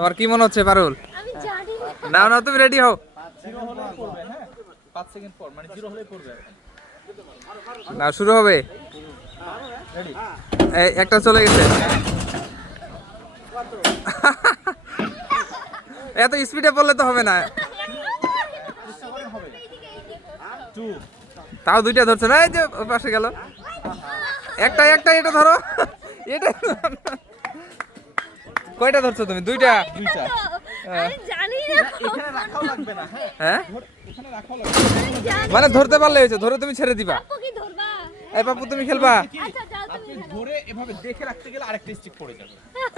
তোমার কি মনে হচ্ছে পারুল? না। না তুমি রেডি হও। না শুরু হবে। একটা চলে গেছে। এত স্পিডে বললে তো হবে না। তাও দুইটা ধরছে না এই যে পাশে গেল। একটা একটা এটা ধরো। এটা কয়টা ধরছো তুমি? দুইটা? দুইটা আমি জানি না এখানে রাখাও লাগবে না হ্যাঁ? হ্যাঁ? মানে ধরতে পারলে হয়েছে ধরে তুমি ছেড়ে দিবা। আপু কি ধরবা? এই পাপু তুমি খেলবা। কি? আচ্ছা যাও আপনি তুমি ধরে এভাবে দেখে রাখতে গেলে আরেকটা স্টিক পড়ে যাবে।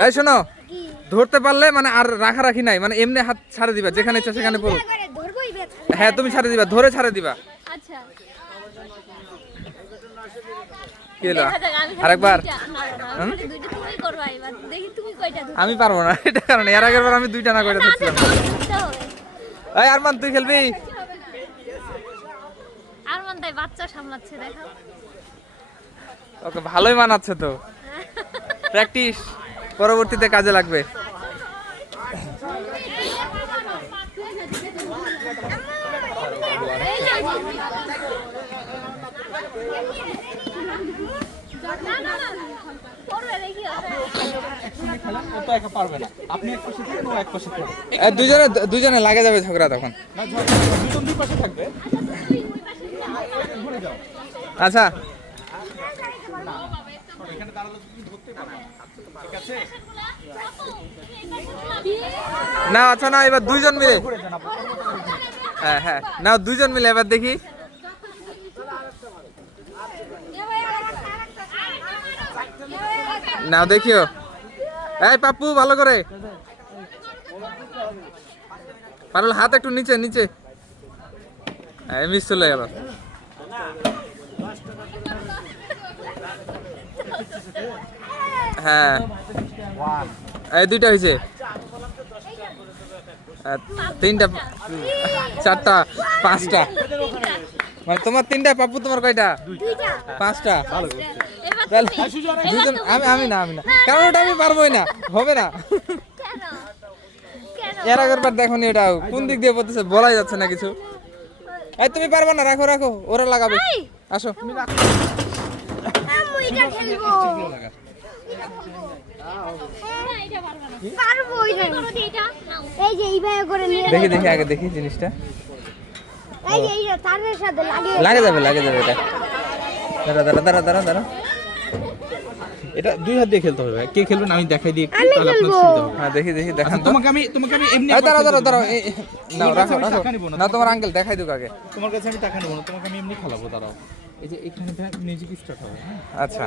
এই শোনো ধরতে পারলে মানে আর রাখারাখি নাই মানে এমনি হাত ছাড়ে দিবা যেখানে ইচ্ছা সেখানে পড়ো হ্যাঁ তুমি ছাড়ে দিবা ধরে ছাড়ে দিবা। আচ্ছা। কি হলো আমি আরেকবার পারব না এটা কারণে এর আগের বার আমি দুইটা না করে আচ্ছা। এই আরমান তুই খেলবি আরমান তাই বাচ্চা সামলাচ্ছে দেখো ওকে ভালোই মানাচ্ছে তো প্র্যাকটিস পরবর্তীতে কাজে লাগবে দুজনে দুজনে লাগে যাবে ঝগড়া তখন। আচ্ছা। না আচ্ছা না এবার দুইজন মিলে। হ্যাঁ হ্যাঁ না দুইজন মিলে, এবার দেখি। নাও দেখিও। এই পাপ্পু, ভালো করে। পারুল, হাত একটু নিচে নিচে। মিস চলে গেল। হ্যাঁ। এই দুইটা হয়েছে তিনটা, চারটা, পাঁচটা। মানে তোমার তিনটা পাপ্পু তোমার কয়টা? পাঁচটা। তাহলে দুজন আমি আমি না আমি না। কারণ ওটা আমি পারবোই না। হবে না। এর আগের বার দেখো নি ওটা কোন দিক দিয়ে পড়তেছে বলাই যাচ্ছে না কিছু। এই তুমি পারবে না রাখো রাখো ওরা লাগাবে। আসো। আমি এটা খেলব। পারব এটা। এই যে এইভাবে করে নিয়ে দেখি দেখি আগে দেখি জিনিসটা এই যে এইটা তারের সাথে লাগে লাগে যাবে লাগে যাবে এটা। দাঁড়া দাঁড়া দাঁড়া দাঁড়া দাঁড়া। এটা দুই হাত দিয়ে খেলতে হবে কে খেলবেন আমি দেখাই দিই একটু তাহলে আপনার সুবিধা হবে। হ্যাঁ দেখি দেখি দেখান আচ্ছা, তোমাকে আমি তোমাকে আমি এমনি নাও রাখো রাখো। না। তোমার আঙ্কেল দেখাই দুক আগে। তোমার কাছে আমি টাকা নেব না তোমাকে আমি এমনি খেলাবো দাঁড়াও। এই যে এখানে ম্যাজিক স্টার্ট হবে হ্যাঁ। আচ্ছা।